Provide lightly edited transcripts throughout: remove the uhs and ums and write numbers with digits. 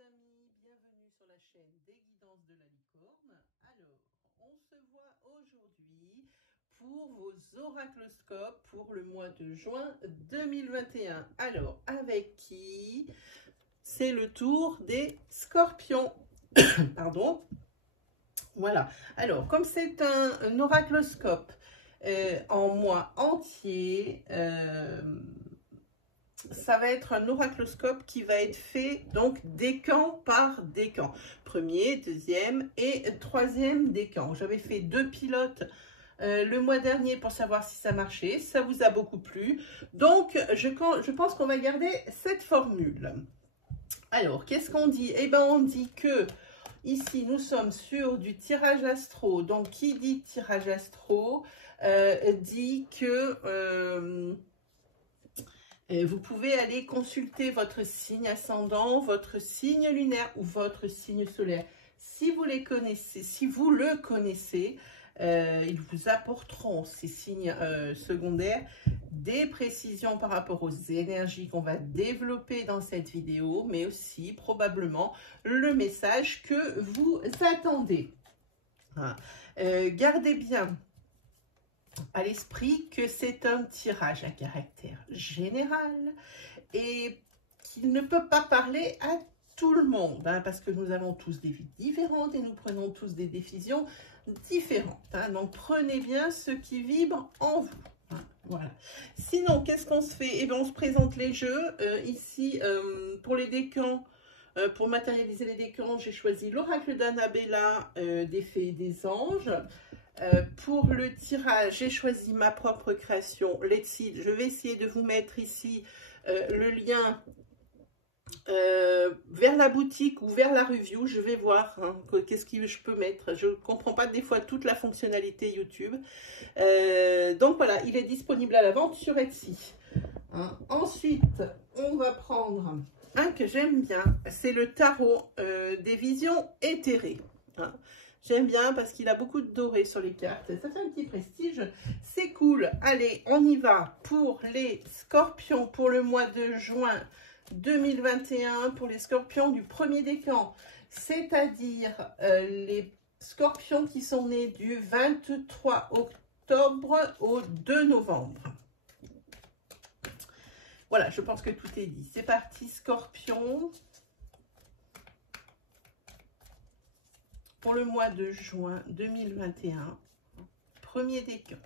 amis, bienvenue sur la chaîne des guidances de la licorne. Alors, on se voit aujourd'hui pour vos oracloscopes pour le mois de juin 2021. Alors, avec qui? C'est le tour des scorpions. Pardon. Voilà. Alors, comme c'est un oracloscope en mois entier, ça va être un oracloscope qui va être fait donc décan par décan. Premier, deuxième et troisième décan. J'avais fait 2 pilotes le mois dernier pour savoir si ça marchait. Ça vous a beaucoup plu. Donc, je pense qu'on va garder cette formule. Alors, qu'est-ce qu'on dit? Eh bien, on dit que ici, nous sommes sur du tirage astro. Donc, qui dit tirage astro dit que vous pouvez aller consulter votre signe ascendant, votre signe lunaire ou votre signe solaire. Si vous les connaissez, si vous le connaissez, ils vous apporteront, ces signes secondaires, des précisions par rapport aux énergies qu'on va développer dans cette vidéo, mais aussi probablement le message que vous attendez. Voilà. Gardez bien à l'esprit que c'est un tirage à caractère général et qu'il ne peut pas parler à tout le monde, hein, parce que nous avons tous des vies différentes et nous prenons tous des décisions différentes. Hein, donc, prenez bien ce qui vibre en vous. Hein, voilà. Sinon, qu'est-ce qu'on se fait? Eh bien, on se présente les jeux. Ici, pour les décans, pour matérialiser les décans, j'ai choisi l'oracle d'Annabella, des fées et des anges. Pour le tirage, j'ai choisi ma propre création, Let's See. Je vais essayer de vous mettre ici le lien vers la boutique ou vers la review. Je vais voir hein, qu'est-ce que je peux mettre. Je ne comprends pas des fois toute la fonctionnalité YouTube. Donc voilà, il est disponible à la vente sur Etsy. Hein. Ensuite, on va prendre un que j'aime bien. C'est le tarot des visions éthérées. Hein. J'aime bien parce qu'il a beaucoup de doré sur les cartes. Ça fait un petit prestige. C'est cool. Allez, on y va pour les scorpions pour le mois de juin 2021. Pour les scorpions du premier décan. C'est-à-dire les scorpions qui sont nés du 23 octobre au 2 novembre. Voilà, je pense que tout est dit. C'est parti, scorpion. Pour le mois de juin 2021, premier décan.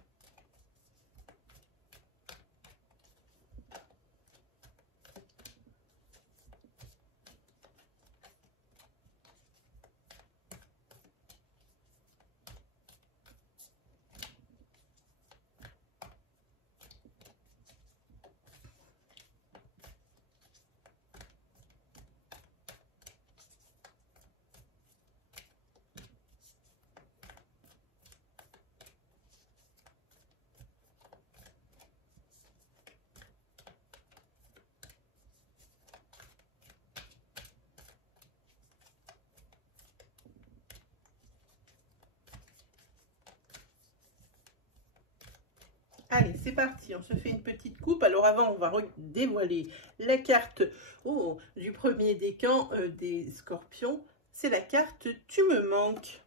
Allez, c'est parti, on se fait une petite coupe. Alors avant, on va dévoiler la carte du premier décan des scorpions. C'est la carte « Tu me manques ».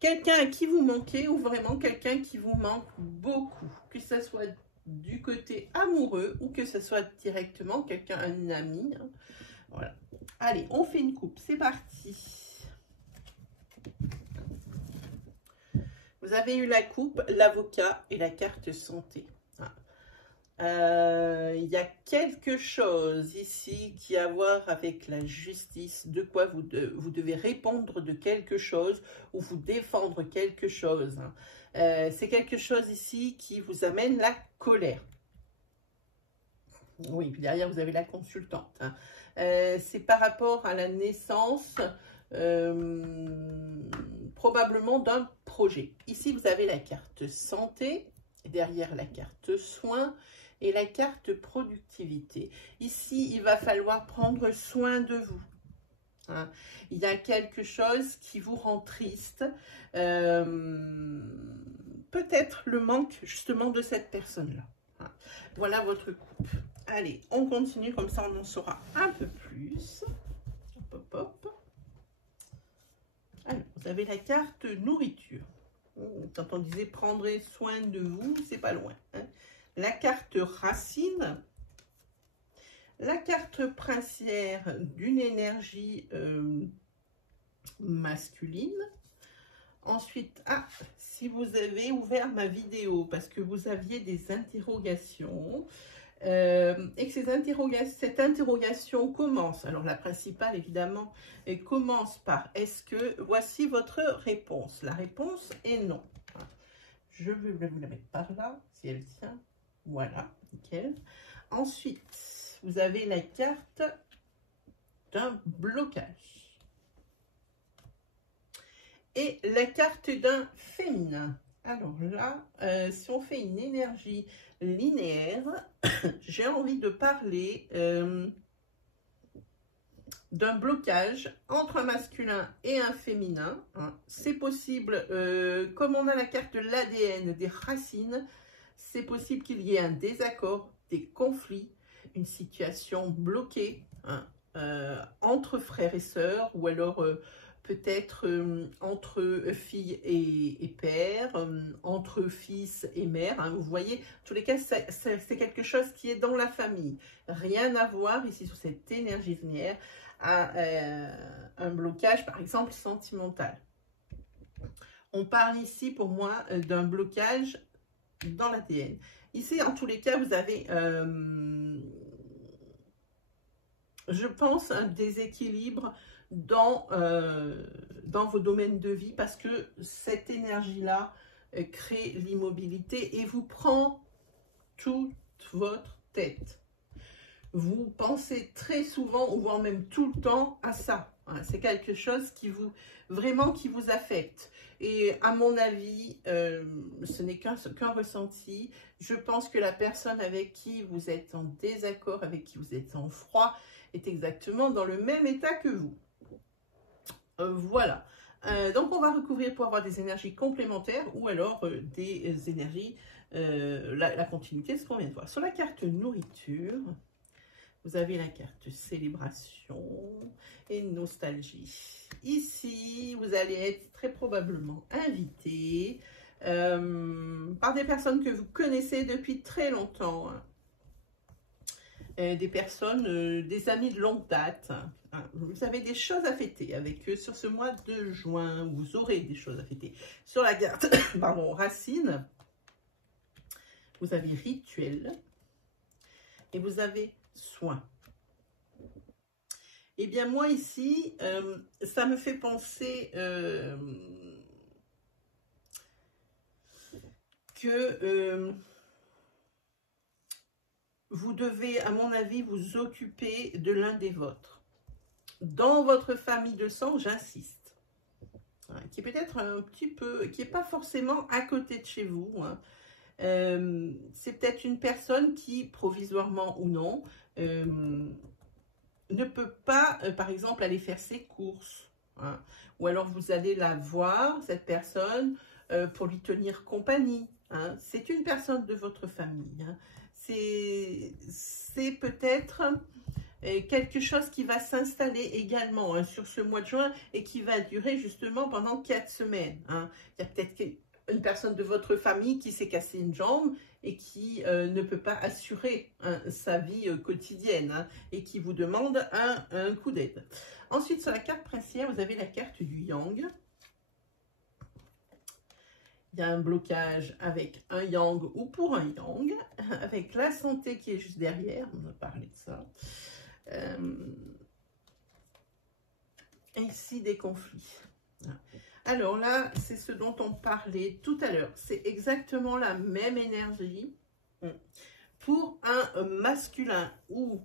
Quelqu'un à qui vous manquez ou vraiment quelqu'un qui vous manque beaucoup. Que ce soit du côté amoureux ou que ce soit directement quelqu'un, un ami. Hein. Voilà. Allez, on fait une coupe, c'est parti. Vous avez eu la coupe, l'avocat et la carte santé. Il y a quelque chose ici qui a à voir avec la justice, de quoi vous devez répondre de quelque chose ou vous défendre quelque chose. C'est quelque chose ici qui vous amène la colère. Oui, puis derrière vous avez la consultante. Hein. C'est par rapport à la naissance probablement d'un projet. Ici, vous avez la carte santé, derrière la carte soins et la carte productivité. Ici, il va falloir prendre soin de vous. Hein. Il y a quelque chose qui vous rend triste. Peut-être le manque justement de cette personne-là. Hein. Voilà votre coupe. Allez, on continue, comme ça on en saura un peu plus. Hop, hop, hop. Alors, vous avez la carte nourriture. Quand on disait prendrez soin de vous, c'est pas loin. Hein. La carte racine. La carte princière d'une énergie masculine. Ensuite, si vous avez ouvert ma vidéo parce que vous aviez des interrogations et que cette interrogation commence, alors la principale évidemment, commence par est-ce que voici votre réponse. La réponse est non. Je vais vous la mettre par là, si elle tient. Voilà, nickel. Ensuite, vous avez la carte d'un blocage. Et la carte d'un féminin. Alors là, si on fait une énergie linéaire, j'ai envie de parler d'un blocage entre un masculin et un féminin. Hein. C'est possible, comme on a la carte de l'ADN, des racines, c'est possible qu'il y ait un désaccord, des conflits, une situation bloquée hein, entre frères et sœurs, ou alors peut-être entre filles et pères, entre fils et mère. Hein. Vous voyez, en tous les cas, c'est quelque chose qui est dans la famille. Rien à voir ici sur cette énergie linéaire à un blocage, par exemple, sentimental. On parle ici, pour moi, d'un blocage dans l'ADN. Ici, en tous les cas, vous avez, je pense, un déséquilibre dans vos domaines de vie parce que cette énergie-là crée l'immobilité et vous prend toute votre tête. Vous pensez très souvent, ou voire même tout le temps, à ça. C'est quelque chose qui vous affecte. Et à mon avis, ce n'est qu'un ressenti. Je pense que la personne avec qui vous êtes en désaccord, avec qui vous êtes en froid, est exactement dans le même état que vous. Voilà. Donc, on va recouvrir pour avoir des énergies complémentaires ou alors des énergies, la continuité, ce qu'on vient de voir. Sur la carte nourriture, vous avez la carte célébration et nostalgie. Ici, vous allez être très probablement invité par des personnes que vous connaissez depuis très longtemps. Des personnes, des amis de longue date. Vous avez des choses à fêter avec eux sur ce mois de juin. Vous aurez des choses à fêter. Sur la carte pardon, racine, vous avez rituel et vous avez soin. Eh bien, moi ici, ça me fait penser que vous devez, à mon avis, vous occuper de l'un des vôtres. Dans votre famille de sang, j'insiste, hein, qui est peut-être un petit peu, qui n'est pas forcément à côté de chez vous. Hein. C'est peut-être une personne qui, provisoirement ou non, ne peut pas, par exemple, aller faire ses courses. Hein. Ou alors vous allez la voir, cette personne, pour lui tenir compagnie. Hein. C'est une personne de votre famille. Hein. C'est peut-être quelque chose qui va s'installer également hein, sur ce mois de juin et qui va durer justement pendant 4 semaines. Hein. Il y a peut-être une personne de votre famille qui s'est cassé une jambe et qui ne peut pas assurer hein, sa vie quotidienne hein, et qui vous demande un coup d'aide. Ensuite, sur la carte princière, vous avez la carte du yang. Il y a un blocage avec un yang ou pour un yang, avec la santé qui est juste derrière, on a parlé de ça. Et ici, des conflits. Alors là, c'est ce dont on parlait tout à l'heure. C'est exactement la même énergie pour un masculin ou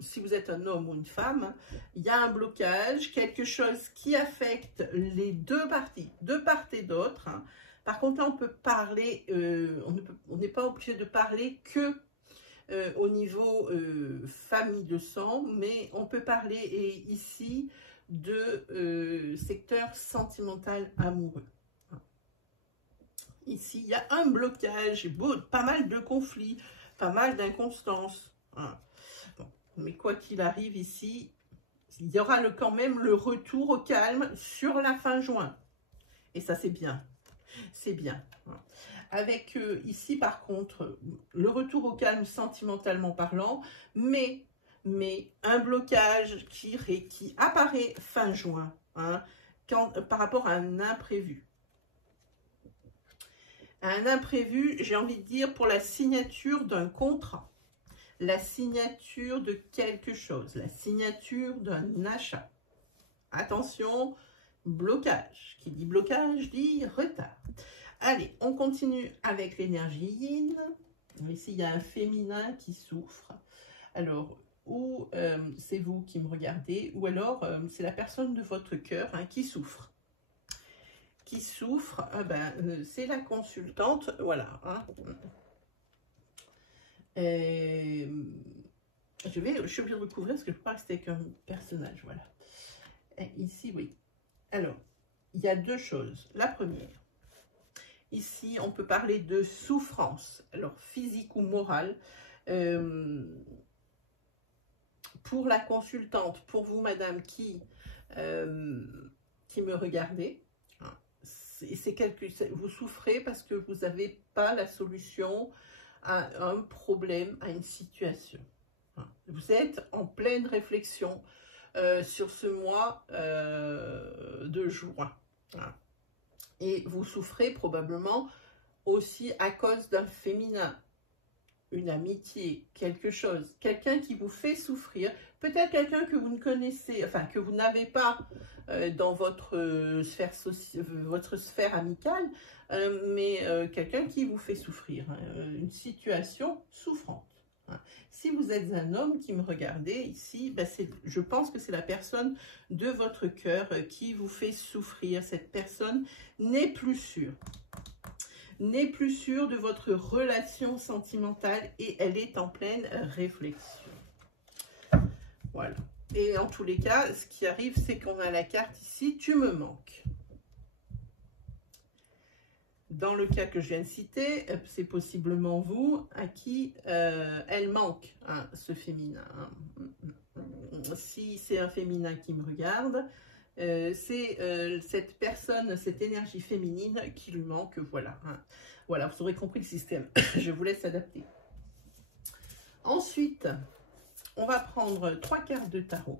si vous êtes un homme ou une femme, il y a un blocage, quelque chose qui affecte les deux parties, de part et d'autre. Hein. Par contre, là, on peut parler, on n'est pas obligé de parler que au niveau famille de sang, mais on peut parler ici de secteur sentimental amoureux. Ici, il y a un blocage, pas mal de conflits, pas mal d'inconstance. Hein. Bon. Mais quoi qu'il arrive ici, il y aura quand même le retour au calme sur la fin juin. Et ça, c'est bien. C'est bien. Avec ici, par contre, le retour au calme sentimentalement parlant, mais un blocage qui apparaît fin juin, hein, par rapport à un imprévu. Un imprévu, j'ai envie de dire, pour la signature d'un contrat, la signature de quelque chose, la signature d'un achat. Attention, blocage. Qui dit blocage dit retard. Allez, on continue avec l'énergie yin. Ici, il y a un féminin qui souffre. Alors, ou c'est vous qui me regardez, ou alors c'est la personne de votre cœur hein, qui souffre. Qui souffre, c'est la consultante, voilà. Hein. Je suis obligée de recouvrir parce que je ne peux pas rester avec un personnage, voilà. Et ici, oui. Alors, il y a deux choses. La première, ici, on peut parler de souffrance, alors physique ou morale, pour la consultante, pour vous, madame, qui me regardez. Vous souffrez parce que vous n'avez pas la solution à un problème, à une situation. Vous êtes en pleine réflexion sur ce mois de juin. Et vous souffrez probablement aussi à cause d'un féminin, une amitié, quelque chose, quelqu'un qui vous fait souffrir, peut-être quelqu'un que vous ne connaissez, enfin que vous n'avez pas dans votre sphère amicale, mais quelqu'un qui vous fait souffrir, hein, une situation souffrante. Hein. Si vous êtes un homme qui me regardez ici, je pense que c'est la personne de votre cœur qui vous fait souffrir. Cette personne n'est plus sûre. N'est plus sûre de votre relation sentimentale et elle est en pleine réflexion. Voilà. Et en tous les cas, ce qui arrive, c'est qu'on a la carte ici, tu me manques. Dans le cas que je viens de citer, c'est possiblement vous à qui elle manque, hein, ce féminin. Hein. Si c'est un féminin qui me regarde, c'est cette personne, cette énergie féminine qui lui manque, voilà. Hein. Voilà, vous aurez compris le système. Je vous laisse adapter. Ensuite, on va prendre 3 cartes de tarot.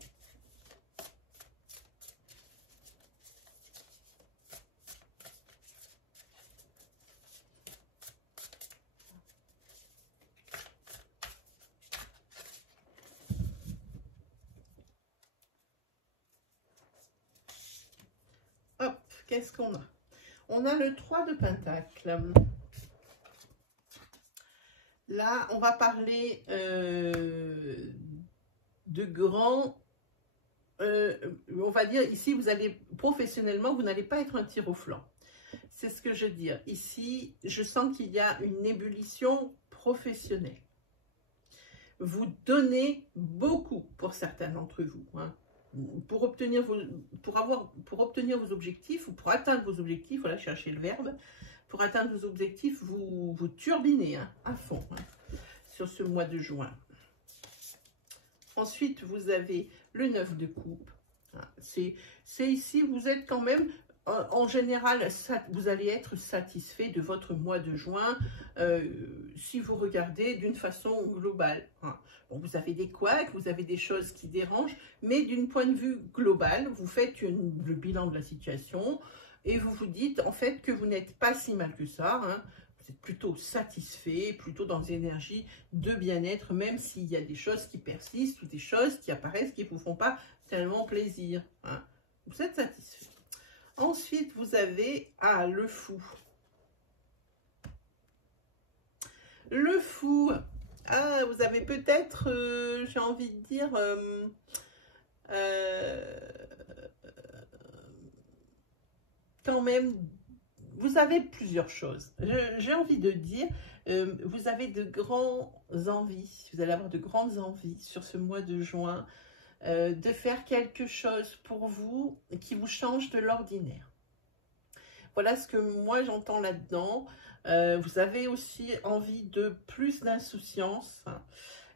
Hop, qu'est-ce qu'on a? On a le 3 de Pentacle. Là, on va parler de grands... on va dire, ici, vous allez, professionnellement, vous n'allez pas être un tir au flanc. C'est ce que je veux dire. Ici, je sens qu'il y a une ébullition professionnelle. Vous donnez beaucoup pour certains d'entre vous. Hein. Pour obtenir vos objectifs, ou pour atteindre vos objectifs, voilà, cherchez le verbe. Pour atteindre vos objectifs, vous turbinez hein, à fond hein, sur ce mois de juin. Ensuite, vous avez le 9 de coupe. C'est ici, vous êtes quand même, en général, vous allez être satisfait de votre mois de juin si vous regardez d'une façon globale. Hein. Bon, vous avez des couacs, vous avez des choses qui dérangent, mais d'une point de vue global, vous faites le bilan de la situation et vous vous dites en fait que vous n'êtes pas si mal que ça. Hein. Vous êtes plutôt satisfait, plutôt dans une énergie de bien-être, même s'il y a des choses qui persistent ou des choses qui apparaissent qui ne vous font pas tellement plaisir. Hein. Vous êtes satisfait. Ensuite, vous avez le fou. Le fou, vous avez peut-être, j'ai envie de dire, quand même, vous avez plusieurs choses. J'ai envie de dire, vous avez de grandes envies, vous allez avoir de grandes envies sur ce mois de juin, de faire quelque chose pour vous qui vous change de l'ordinaire. Voilà ce que moi j'entends là-dedans. Vous avez aussi envie de plus d'insouciance.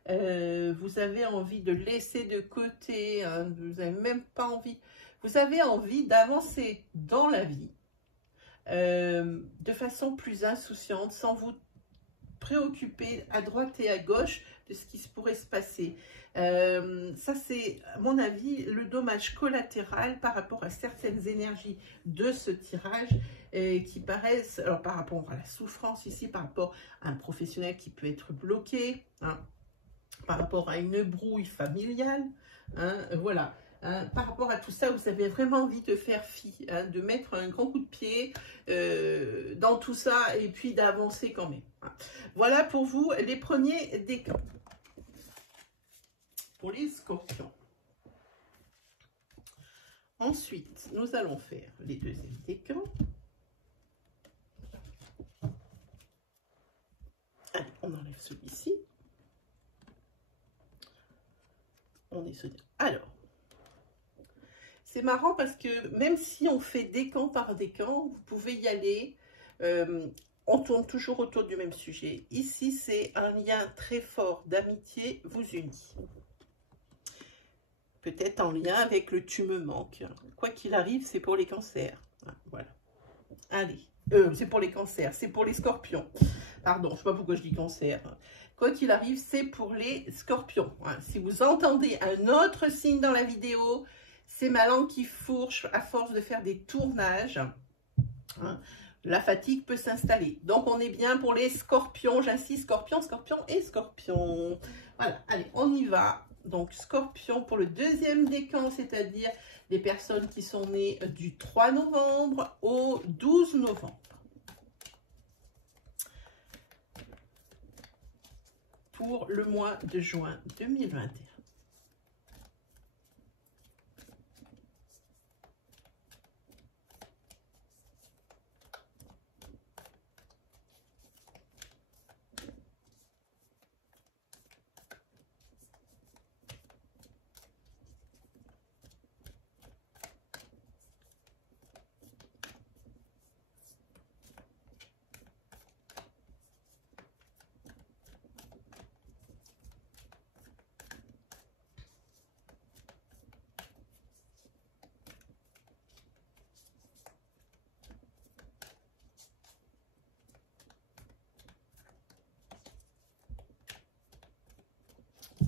vous avez envie de laisser de côté, hein, vous n'avez même pas envie, vous avez envie d'avancer dans la vie de façon plus insouciante, sans vous préoccuper à droite et à gauche de ce qui pourrait se passer. Ça, c'est, à mon avis, le dommage collatéral par rapport à certaines énergies de ce tirage qui paraissent, alors par rapport à la souffrance ici, par rapport à un professionnel qui peut être bloqué, hein, par rapport à une brouille familiale, hein, voilà. Hein, par rapport à tout ça, vous avez vraiment envie de faire fi, hein, de mettre un grand coup de pied dans tout ça et puis d'avancer quand même. Hein. Voilà pour vous les premiers décans. Pour les scorpions. Ensuite, nous allons faire les deuxièmes décans. Allez, on enlève celui-ci. On est sur... Alors, c'est marrant parce que même si on fait décan par décan, vous pouvez y aller. On tourne toujours autour du même sujet. Ici, c'est un lien très fort d'amitié vous unit. Peut-être en lien avec le tu me manques. Quoi qu'il arrive, c'est pour les cancers. Voilà. Allez, c'est pour les cancers, c'est pour les scorpions. Pardon, je ne sais pas pourquoi je dis cancer. Quoi qu'il arrive, c'est pour les scorpions. Si vous entendez un autre signe dans la vidéo, c'est ma langue qui fourche à force de faire des tournages. La fatigue peut s'installer. Donc, on est bien pour les scorpions. J'insiste, scorpion, scorpion et scorpion. Voilà, allez, on y va. Donc, scorpion pour le deuxième décan, c'est-à-dire les personnes qui sont nées du 3 novembre au 12 novembre. Pour le mois de juin 2021.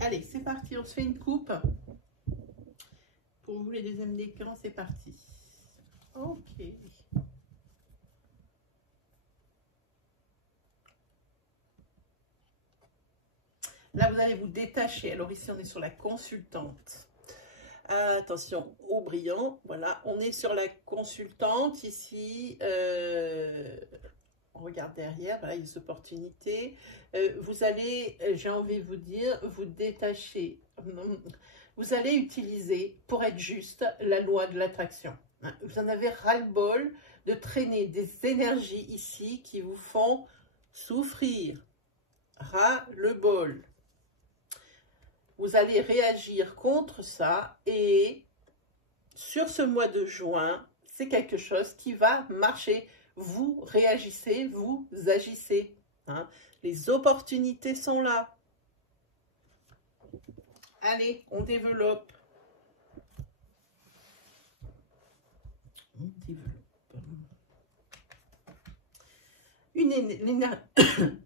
Allez, c'est parti, on se fait une coupe. Pour vous, les deuxièmes décans, c'est parti. Ok. Là, vous allez vous détacher. Alors ici, on est sur la consultante. Attention au brillant. Voilà, on est sur la consultante ici. On regarde derrière, voilà, il y a des opportunités. Vous allez, j'ai envie de vous dire, vous détacher. Vous allez utiliser, pour être juste, la loi de l'attraction. Vous en avez ras-le-bol de traîner des énergies ici qui vous font souffrir. Ras-le-bol. Vous allez réagir contre ça et sur ce mois de juin, c'est quelque chose qui va marcher. Vous réagissez, vous agissez. Hein. Les opportunités sont là. Allez, on développe. On développe.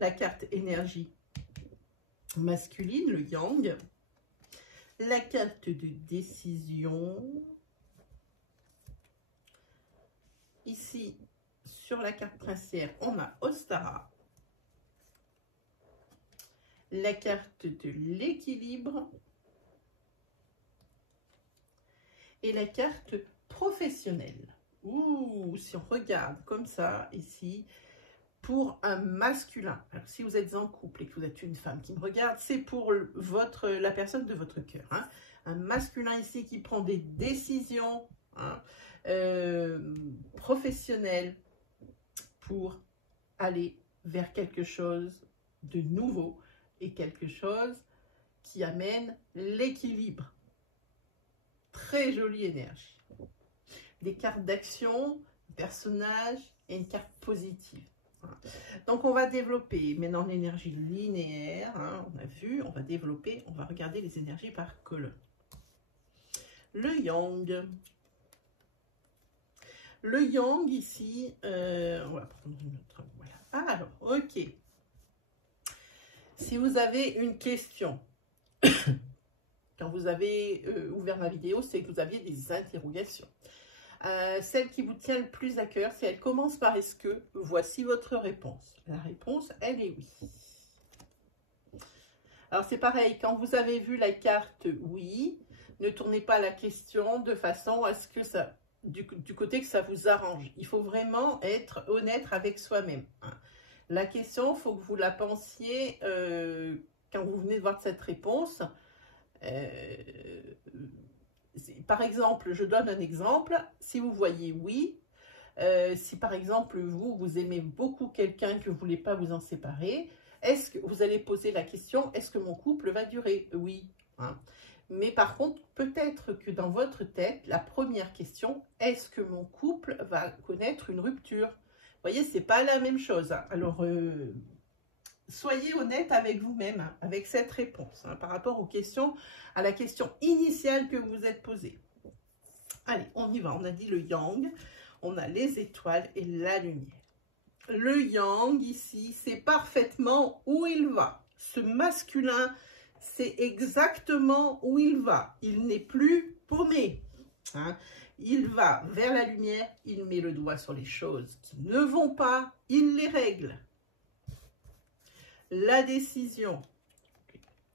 La carte énergie masculine, le yang. La carte de décision. Ici, sur la carte princière, on a Ostara. La carte de l'équilibre. Et la carte professionnelle. Ouh, si on regarde comme ça, ici, pour un masculin. Alors, si vous êtes en couple et que vous êtes une femme qui me regarde, c'est pour la personne de votre cœur. Hein. Un masculin ici qui prend des décisions hein, professionnelles pour aller vers quelque chose de nouveau et quelque chose qui amène l'équilibre. Très jolie énergie. Des cartes d'action, personnage et une carte positive. Donc, on va développer maintenant l'énergie linéaire. Hein, on a vu, on va développer, on va regarder les énergies par colonne. Le yang. Le yang, ici, on va prendre une autre. Voilà. Alors, ok. Si vous avez une question, quand vous avez ouvert ma vidéo, c'est que vous aviez des interrogations. Celle qui vous tient le plus à cœur, si elle commence par est-ce que, voici votre réponse. La réponse, elle est oui. Alors c'est pareil, quand vous avez vu la carte oui, ne tournez pas la question de façon à ce que ça, du côté que ça vous arrange. Il faut vraiment être honnête avec soi-même. La question, il faut que vous la pensiez quand vous venez de voir cette réponse. Par exemple, je donne un exemple, si vous voyez oui, si par exemple vous aimez beaucoup quelqu'un que vous ne voulez pas vous en séparer, est-ce que vous allez poser la question, est-ce que mon couple va durer? Oui. Hein. Mais par contre, peut-être que dans votre tête, la première question, est-ce que mon couple va connaître une rupture? Vous voyez, ce n'est pas la même chose. Hein. Alors, soyez honnête avec vous-même, hein, avec cette réponse, hein, par rapport aux questions, à la question initiale que vous vous êtes posée. Allez, on y va. On a dit le yang, on a les étoiles et la lumière. Le yang, ici, c'est parfaitement où il va. Ce masculin, c'est exactement où il va. Il n'est plus paumé. Hein. Il va vers la lumière, il met le doigt sur les choses qui ne vont pas, il les règle. La décision,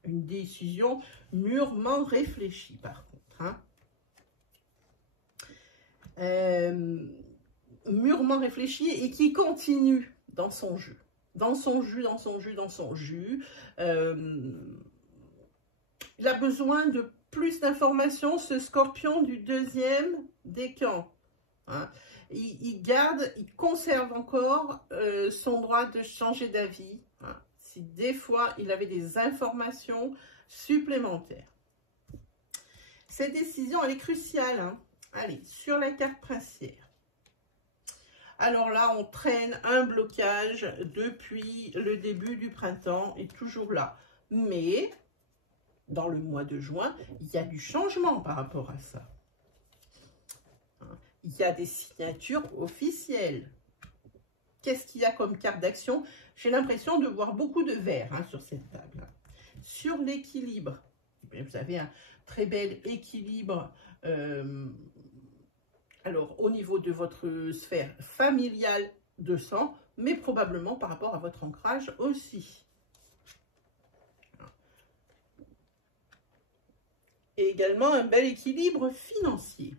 une décision mûrement réfléchie par contre. Hein. Mûrement réfléchie et qui continue dans son jus. Dans son jus, dans son jus, dans son jus. Il a besoin de plus d'informations, ce scorpion du deuxième décan. Hein. Il garde, il conserve encore son droit de changer d'avis. Hein. Si des fois, il avait des informations supplémentaires. Cette décision, elle est cruciale. Hein. Allez, sur la carte princière. Alors là, on traîne un blocage depuis le début du printemps et toujours là. Mais, dans le mois de juin, il y a du changement par rapport à ça. Il y a des signatures officielles. Qu'est-ce qu'il y a comme carte d'action? J'ai l'impression de voir beaucoup de vert hein, sur cette table. Sur l'équilibre, vous avez un très bel équilibre. Alors, au niveau de votre sphère familiale de sang, mais probablement par rapport à votre ancrage aussi. Et également un bel équilibre financier.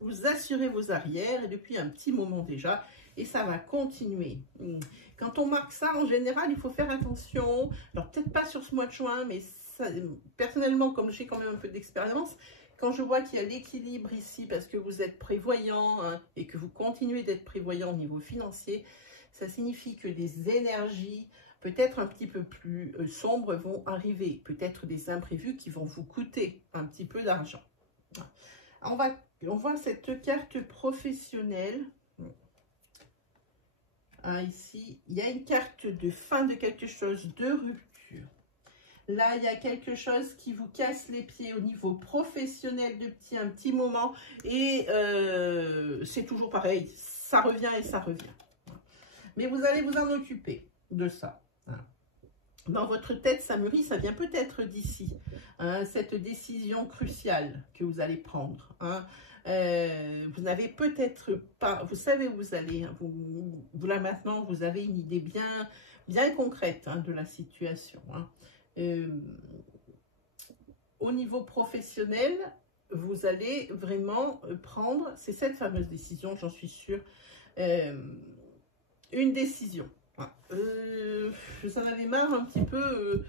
Vous assurez vos arrières et depuis un petit moment déjà, et ça va continuer. Quand on marque ça, en général, il faut faire attention. Alors, peut-être pas sur ce mois de juin, mais ça, personnellement, comme j'ai quand même un peu d'expérience, quand je vois qu'il y a l'équilibre ici, parce que vous êtes prévoyant hein, et que vous continuez d'être prévoyant au niveau financier, ça signifie que des énergies peut-être un petit peu plus sombres vont arriver. Peut-être des imprévus qui vont vous coûter un petit peu d'argent. On voit cette carte professionnelle. Ah, ici, il y a une carte de fin de quelque chose, de rupture. Là, il y a quelque chose qui vous casse les pieds au niveau professionnel depuis un petit moment. Et c'est toujours pareil, ça revient et ça revient. Mais vous allez vous en occuper de ça. Dans votre tête, ça mûrit, ça vient peut-être d'ici. Hein, cette décision cruciale que vous allez prendre. Hein. Vous n'avez peut-être pas, vous savez où vous allez. Hein, vous là maintenant, vous avez une idée bien concrète hein, de la situation. Hein. Au niveau professionnel, vous allez vraiment prendre, c'est cette fameuse décision, j'en suis sûre, une décision. Vous en avez marre un petit peu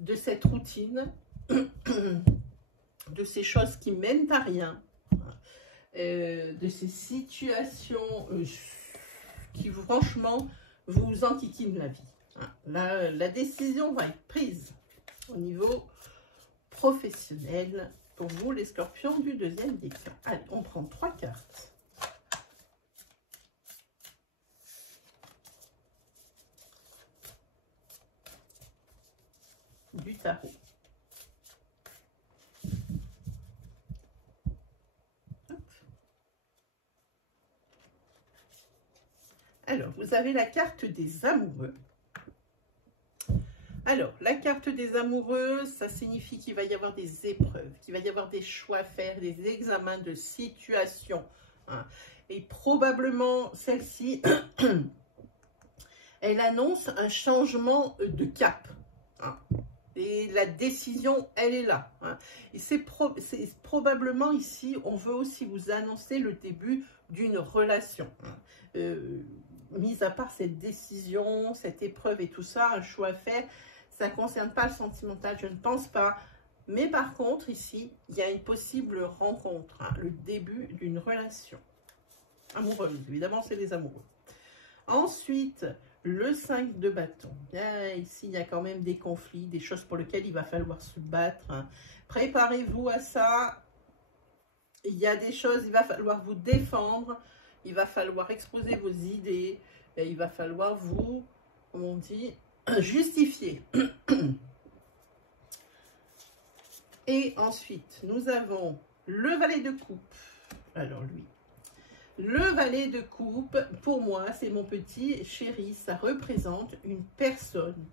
de cette routine, de ces choses qui mènent à rien, de ces situations qui franchement vous enquiquinent la vie. La décision va être prise au niveau professionnel pour vous les scorpions du deuxième décan. Allez, on prend 3 cartes. tarot. Hop. Alors, vous avez la carte des amoureux. Alors, la carte des amoureux, ça signifie qu'il va y avoir des épreuves, qu'il va y avoir des choix à faire, des examens de situation. Hein. Et probablement, celle-ci, elle annonce un changement de cap. Hein. Et la décision, elle est là. Hein. Et c'est probablement ici, on veut aussi vous annoncer le début d'une relation. Hein. Mis à part cette décision, cette épreuve et tout ça, un choix à faire, ça ne concerne pas le sentimental, je ne pense pas. Mais par contre, ici, il y a une possible rencontre, hein, le début d'une relation amoureuse. Évidemment, c'est les amoureux. Ensuite, le 5 de bâton. Bien, ici, il y a quand même des conflits, des choses pour lesquelles il va falloir se battre. Hein. Préparez-vous à ça. Il y a des choses, il va falloir vous défendre. Il va falloir exposer vos idées. Et il va falloir vous, comme on dit, justifier. Et ensuite, nous avons le valet de coupe. Alors lui, le valet de coupe, pour moi, c'est mon petit chéri. Ça représente une personne.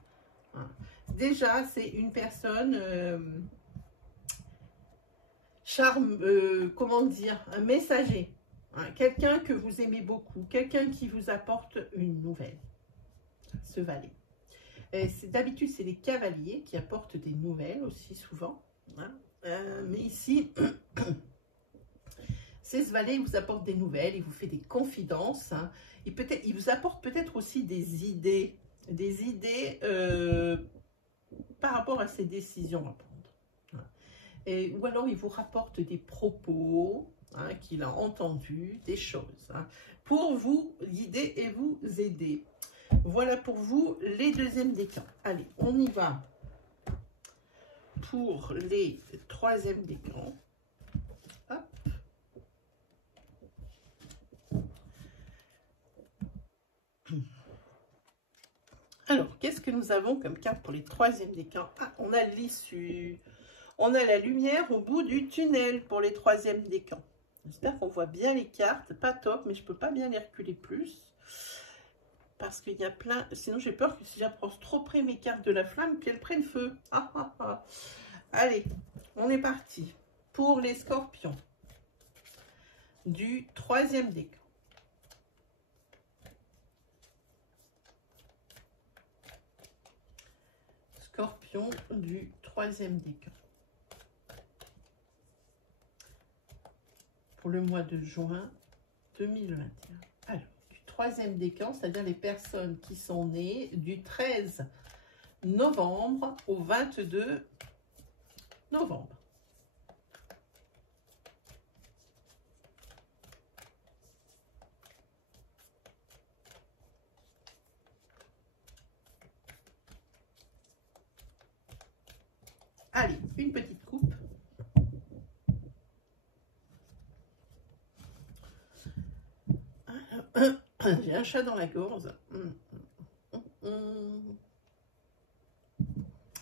Hein. Déjà, c'est une personne comment dire, un messager. Hein. Quelqu'un que vous aimez beaucoup. Quelqu'un qui vous apporte une nouvelle. Ce valet. D'habitude, c'est les cavaliers qui apportent des nouvelles aussi souvent. Hein. Mais ici, c'est ce valet, il vous apporte des nouvelles, il vous fait des confidences. Hein. Il vous apporte peut-être aussi des idées par rapport à ses décisions à prendre. Hein. Ou alors, il vous rapporte des propos hein, qu'il a entendus, des choses, hein, pour vous guider et vous aider. Voilà pour vous les deuxièmes décans. Allez, on y va pour les troisièmes décans. Hop. Alors, qu'est-ce que nous avons comme carte pour les troisièmes décans? Ah, on a l'issue. On a la lumière au bout du tunnel pour les troisièmes décans. J'espère qu'on voit bien les cartes. Pas top, mais je ne peux pas bien les reculer plus. Parce qu'il y a plein... Sinon, j'ai peur que si j'approche trop près mes cartes de la flamme, qu'elles prennent feu. Ah, ah, ah. Allez, on est parti. Pour les scorpions. Du troisième décan. Scorpion du troisième décan. Pour le mois de juin 2021. Alors. Troisième décan, c'est-à-dire les personnes qui sont nées du 13 novembre au 22 novembre. Allez, une petite coupe. J'ai un chat dans la gorge.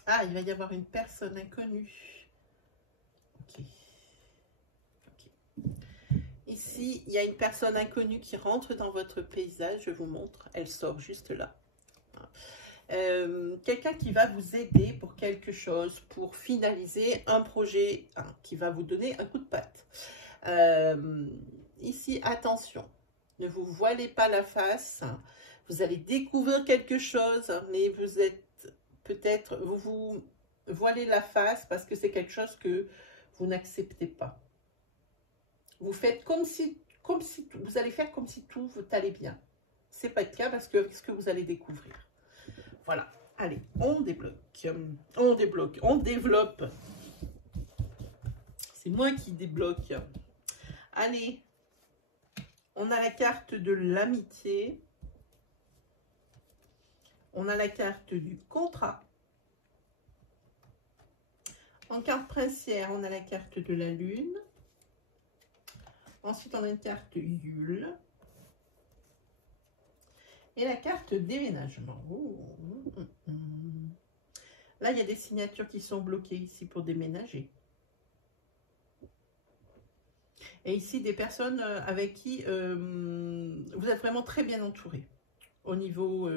Ah, il va y avoir une personne inconnue. Ok. Ici, il y a une personne inconnue qui rentre dans votre paysage. Je vous montre. Elle sort juste là. Quelqu'un qui va vous aider pour quelque chose, pour finaliser un projet qui va vous donner un coup de patte. Ici, attention. Ne vous voilez pas la face. Vous allez découvrir quelque chose, mais vous êtes peut-être, vous vous voilez la face parce que c'est quelque chose que vous n'acceptez pas. Vous faites comme si vous allez faire comme si tout vous allait bien. C'est pas le cas parce que ce que vous allez découvrir. Voilà. Allez, on débloque. On développe. C'est moi qui débloque. Allez. On a la carte de l'amitié. On a la carte du contrat. En carte princière, on a la carte de la lune. Ensuite, on a une carte Yule. Et la carte déménagement. Là, il y a des signatures qui sont bloquées ici pour déménager. Et ici, des personnes avec qui vous êtes vraiment très bien entouré. Au niveau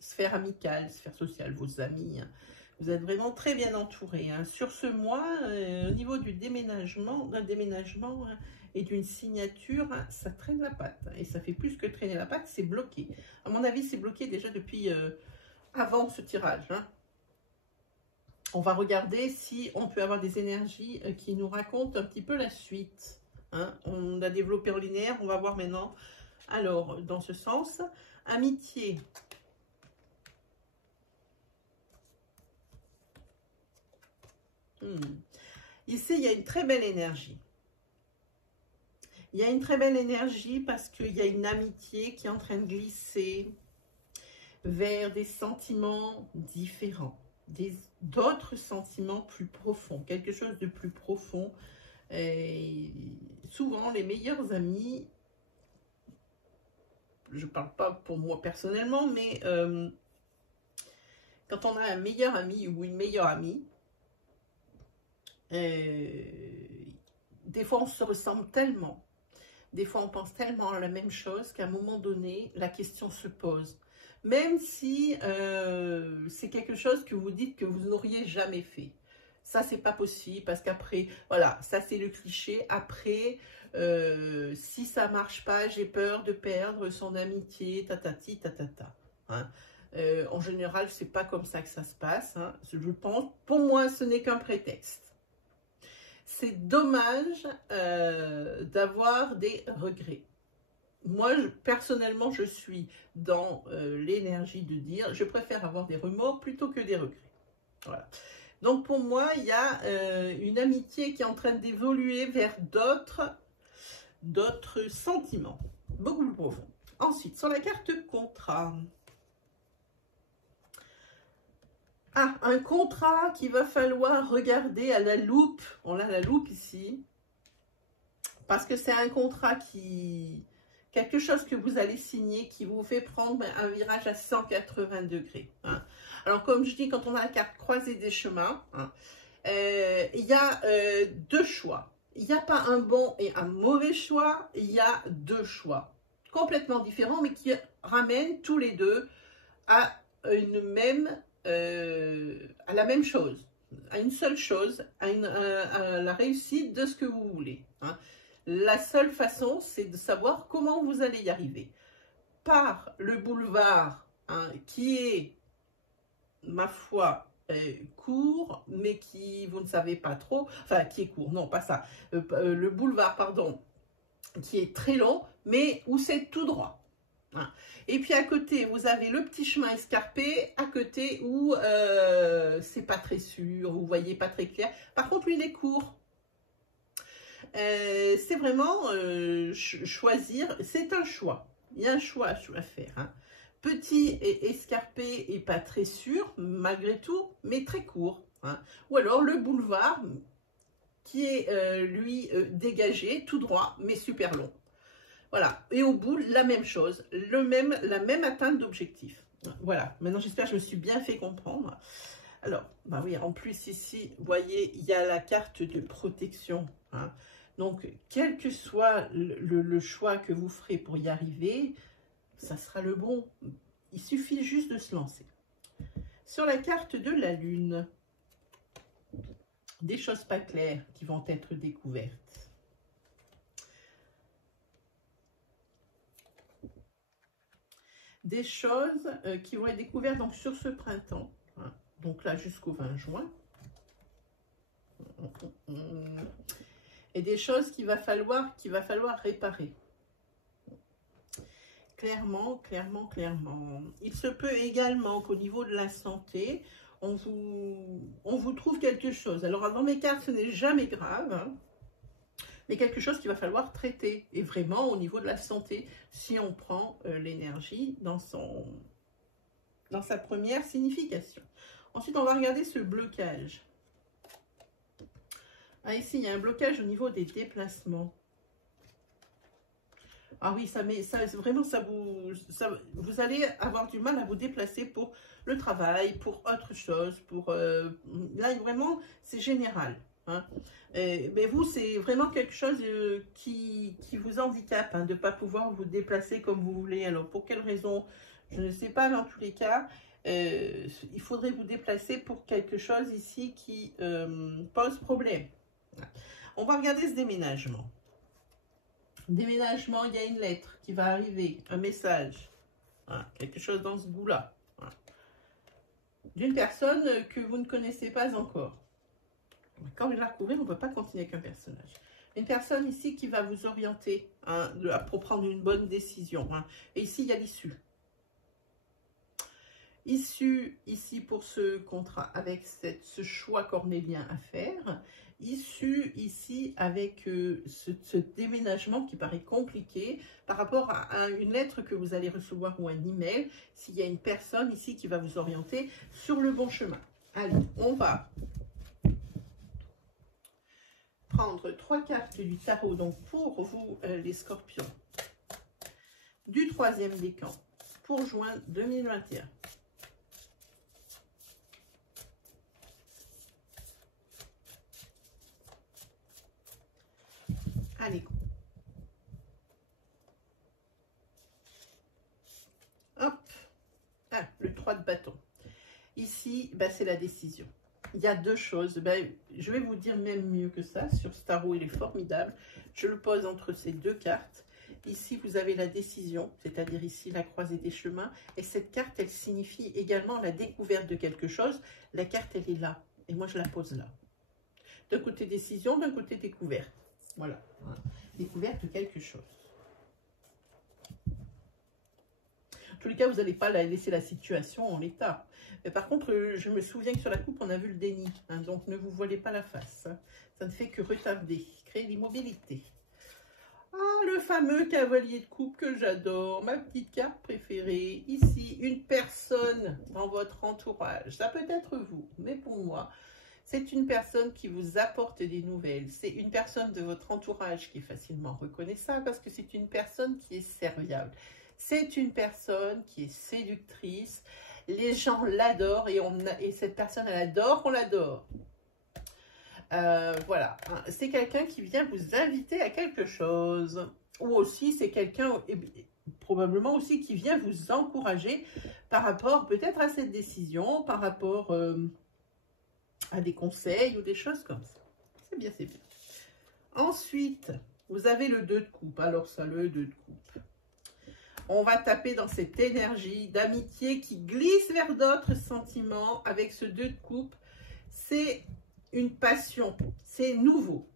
sphère amicale, sphère sociale, vos amis. Hein. Vous êtes vraiment très bien entouré. Hein. Sur ce mois, au niveau du déménagement, d'un déménagement hein, et d'une signature, hein, ça traîne la patte. Hein, et ça fait plus que traîner la patte, c'est bloqué. À mon avis, c'est bloqué déjà depuis avant ce tirage. Hein. On va regarder si on peut avoir des énergies qui nous racontent un petit peu la suite. Hein. On a développé en linéaire, on va voir maintenant. Alors, dans ce sens, amitié. Ici, il y a une très belle énergie. Il y a une très belle énergie parce qu'il y a une amitié qui est en train de glisser vers des sentiments différents, d'autres sentiments plus profonds, quelque chose de plus profond. Et souvent, les meilleurs amis, je ne parle pas pour moi personnellement, mais quand on a un meilleur ami ou une meilleure amie, des fois on se ressemble tellement, des fois on pense tellement à la même chose qu'à un moment donné, la question se pose. Même si c'est quelque chose que vous dites que vous n'auriez jamais fait. Ça, c'est pas possible parce qu'après, voilà, ça c'est le cliché. Après, si ça marche pas, j'ai peur de perdre son amitié, tatati, tatata. Hein. En général, c'est pas comme ça que ça se passe. Hein. Je pense, pour moi, ce n'est qu'un prétexte. C'est dommage d'avoir des regrets. Moi, personnellement, je suis dans l'énergie de dire, je préfère avoir des remords plutôt que des regrets. Voilà. Donc, pour moi, il y a une amitié qui est en train d'évoluer vers d'autres sentiments, beaucoup plus profonds. Ensuite, sur la carte contrat. Ah, un contrat qu'il va falloir regarder à la loupe. On a la loupe ici. Parce que c'est un contrat qui... quelque chose que vous allez signer qui vous fait prendre un virage à 180 degrés. Hein. Alors, comme je dis, quand on a la carte croisée des chemins, hein, il y a deux choix. Il n'y a pas un bon et un mauvais choix, il y a deux choix complètement différents, mais qui ramènent tous les deux à une même... à la même chose, à une seule chose, à la réussite de ce que vous voulez. Hein. La seule façon, c'est de savoir comment vous allez y arriver. Par le boulevard, hein, qui est, ma foi, court, mais qui, vous ne savez pas trop, enfin, qui est court, non, pas ça, le boulevard, pardon, qui est très long, mais où c'est tout droit. Hein. Et puis à côté, vous avez le petit chemin escarpé, à côté où c'est pas très sûr, vous voyez pas très clair. Par contre, lui, il est court. C'est vraiment choisir, c'est un choix. Il y a un choix à faire. Hein. Petit et escarpé et pas très sûr, malgré tout, mais très court. Hein. Ou alors le boulevard qui est, lui, dégagé, tout droit, mais super long. Voilà, et au bout, la même chose, la même atteinte d'objectif. Voilà, maintenant j'espère que je me suis bien fait comprendre. Alors, bah oui, en plus ici, vous voyez, il y a la carte de protection. Hein. Donc, quel que soit le choix que vous ferez pour y arriver, ça sera le bon. Il suffit juste de se lancer. Sur la carte de la Lune, des choses pas claires qui vont être découvertes. Des choses qui vont être découvertes donc, sur ce printemps, hein, donc là jusqu'au 20 juin, et des choses qu'il va falloir réparer. Clairement, clairement, clairement. Il se peut également qu'au niveau de la santé, on vous trouve quelque chose. Alors dans mes cartes, ce n'est jamais grave, hein, mais quelque chose qu'il va falloir traiter. Et vraiment au niveau de la santé, si on prend l'énergie dans sa première signification. Ensuite, on va regarder ce blocage. Ah, ici, il y a un blocage au niveau des déplacements. Ah oui, vraiment, vous allez avoir du mal à vous déplacer pour le travail, pour autre chose, là, vraiment, c'est général. Hein. Mais vous, c'est vraiment quelque chose qui vous handicape, hein, de ne pas pouvoir vous déplacer comme vous voulez. Alors, pour quelle raison? Je ne sais pas, mais en tous les cas, il faudrait vous déplacer pour quelque chose ici qui pose problème. On va regarder ce déménagement. Déménagement, il y a une lettre qui va arriver, un message, voilà, quelque chose dans ce goût-là, voilà, d'une personne que vous ne connaissez pas encore. Quand on va la recouvrir, on ne peut pas continuer avec un personnage. Une personne ici qui va vous orienter, hein, pour prendre une bonne décision. Hein. Et ici, il y a l'issue. Issue ici pour ce contrat avec ce choix cornélien à faire. Issue ici avec ce déménagement qui paraît compliqué par rapport à une lettre que vous allez recevoir ou un email, s'il y a une personne ici qui va vous orienter sur le bon chemin. Allez, on va prendre 3 cartes du tarot, donc pour vous les scorpions, du 3e décan pour juin 2021. Allez. Hop. Ah, le 3 de bâton. Ici, bah, c'est la décision. Il y a 2 choses. Bah, je vais vous dire même mieux que ça. Sur ce tarot, il est formidable. Je le pose entre ces 2 cartes. Ici, vous avez la décision, c'est-à-dire ici, la croisée des chemins. Et cette carte, elle signifie également la découverte de quelque chose. La carte, elle est là. Et moi, je la pose là. D'un côté décision, d'un côté découverte. Voilà. Découverte de quelque chose. En tous les cas, vous n'allez pas laisser la situation en l'état. Mais par contre, je me souviens que sur la coupe, on a vu le déni. Hein, donc, ne vous voilez pas la face. Hein. Ça ne fait que retarder, créer l'immobilité. Ah, le fameux cavalier de coupe que j'adore. Ma petite carte préférée. Ici, une personne dans votre entourage. Ça peut être vous, mais pour moi... c'est une personne qui vous apporte des nouvelles. C'est une personne de votre entourage qui est facilement reconnaissable parce que c'est une personne qui est serviable. C'est une personne qui est séductrice. Les gens l'adorent et cette personne, elle adore qu'on l'adore. Voilà. C'est quelqu'un qui vient vous inviter à quelque chose. Ou aussi, c'est quelqu'un, probablement aussi, qui vient vous encourager par rapport peut-être à cette décision, par rapport... à des conseils ou des choses comme ça. C'est bien, c'est bien. Ensuite, vous avez le 2 de coupe. Alors ça, le 2 de coupe. On va taper dans cette énergie d'amitié qui glisse vers d'autres sentiments avec ce 2 de coupe. C'est une passion. C'est nouveau.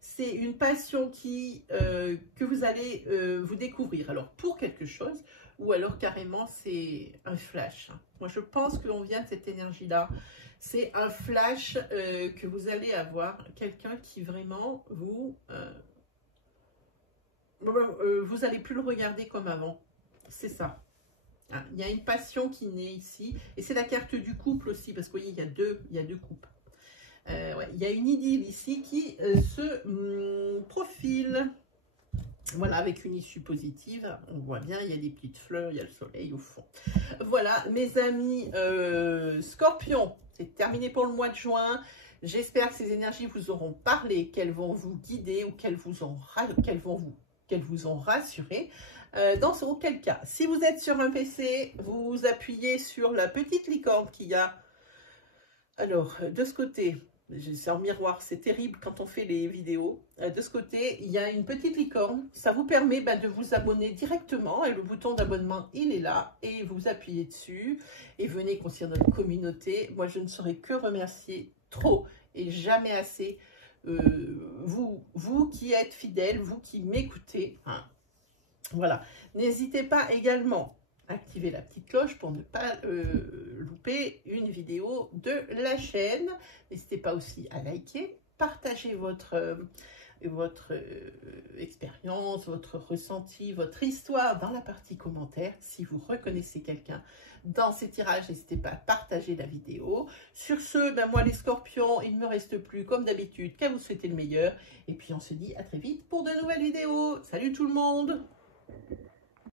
C'est une passion que vous allez vous découvrir. Alors, pour quelque chose, ou alors carrément, c'est un flash. Moi, je pense que l'on vient de cette énergie-là. C'est un flash que vous allez avoir. Quelqu'un qui vraiment vous allez plus le regarder comme avant. C'est ça. Ah, il y a une passion qui naît ici. Et c'est la carte du couple aussi, parce que vous voyez, il y a deux couples. Ouais, il y a une idylle ici qui se profile. Voilà, avec une issue positive. On voit bien, il y a des petites fleurs, il y a le soleil au fond. Voilà, mes amis Scorpions, c'est terminé pour le mois de juin. J'espère que ces énergies vous auront parlé, qu'elles vont vous guider ou qu'elles vous ont rassuré. Dans auquel cas, si vous êtes sur un PC, vous appuyez sur la petite licorne qu'il y a. Alors, de ce côté, c'est en miroir, c'est terrible quand on fait les vidéos. De ce côté, il y a une petite licorne. Ça vous permet de vous abonner directement. Et le bouton d'abonnement, il est là. Et vous appuyez dessus. Et venez construire notre communauté. Moi, je ne saurais que remercier trop et jamais assez vous qui êtes fidèles, vous qui m'écoutez. Hein. Voilà. N'hésitez pas également à activer la petite cloche pour ne pas louper une vidéo de la chaîne. N'hésitez pas aussi à liker, partager votre expérience, votre ressenti, votre histoire dans la partie commentaires. Si vous reconnaissez quelqu'un dans ces tirages, n'hésitez pas à partager la vidéo. Sur ce, ben moi les scorpions, il ne me reste plus comme d'habitude qu'à vous souhaiter le meilleur. Et puis on se dit à très vite pour de nouvelles vidéos. Salut tout le monde!